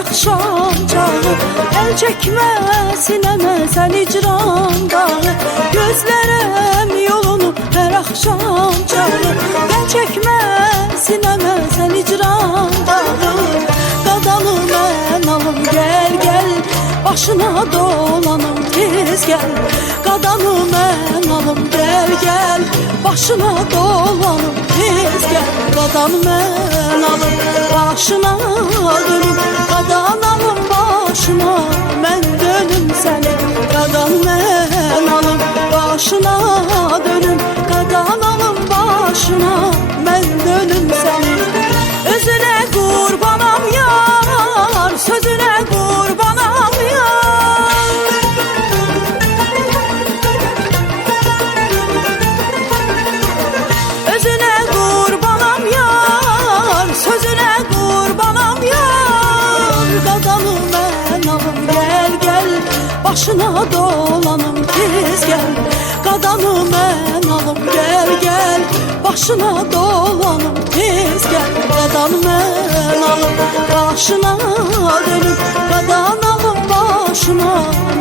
axşam çağı, el çəkmə sinəmə sən icran dağı. Gözlərəm yolunu hər axşam çağı, el çəkmə sinəmə sən icran dağı. Qadanı mən alım gəl gəl, başına dolanım tez gəl. Qadanı mən alım gəl gəl, başına dolanım tez gəl. Qadanı mən alım başına dönüm, qadan alım başına mən dönüm səni. Qadan mən alım başına dönüm, qadan alım başına mən dönüm səni. Özünə qurbanam yar, sözünə qurbanam yar. Özünə qurbanam yar, sözünə qurbanam yar. Qadanı mən alım gəl gəl, başına dolanım tez gəl. Qadanı mən alım gəl gəl, başına dolanım tez gəl. Qadanı mən alım başına dönüm, qadan alım başına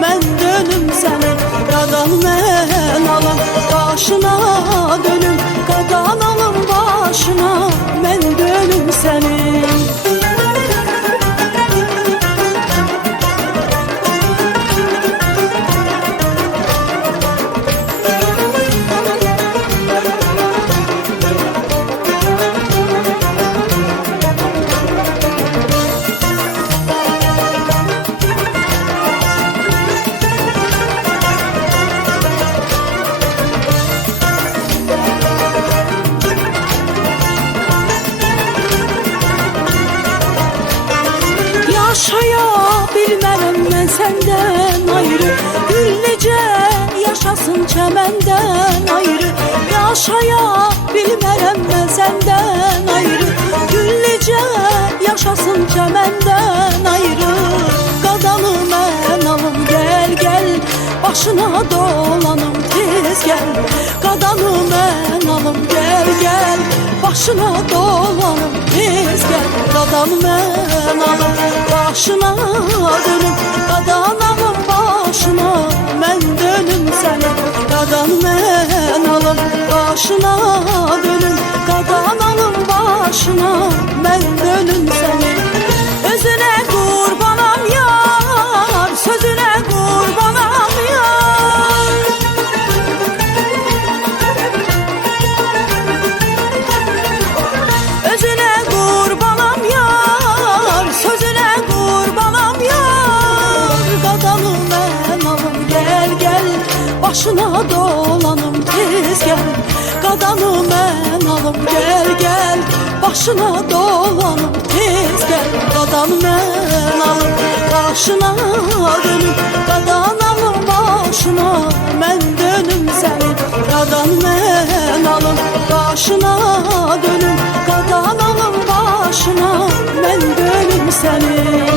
mən dönüm səni. Qadanı mən alım başına dönüm, qadan alım başına mən dönüm səni. Yaşaya bilmərəm mən səndən ayrı, gül necə yaşasın çəməndən ayrı. Yaşaya bilmərəm mən səndən ayrı, gül necə yaşasın çəməndən ayrı. Qadanı mən alım gəl gəl, başına dolanım tez gəl. Qadanı mən alım gəl gəl, başına dolanım tez gəl. Qadanı mən alım başına dönüm, qadan alım başına mən dönüm səni. Qadan mən alım başına dönüm, qadan alım başına mən dönüm səni. Özünə qurbanam yar, sözünə qurbanam yar. Özünə qurbanam yar, sözünə qurbanam yar. Qadanı mən alım gəl gəl, başına dolanım tez gəl. Qadanı mən alım gəl gəl, başına dolanım tez gəl. Qadanı mən alım başına dönüm, qadan alım başına mən dönüm səni. Qadanı mən alım başına dönüm, qadan alım başına mən dönüm səni.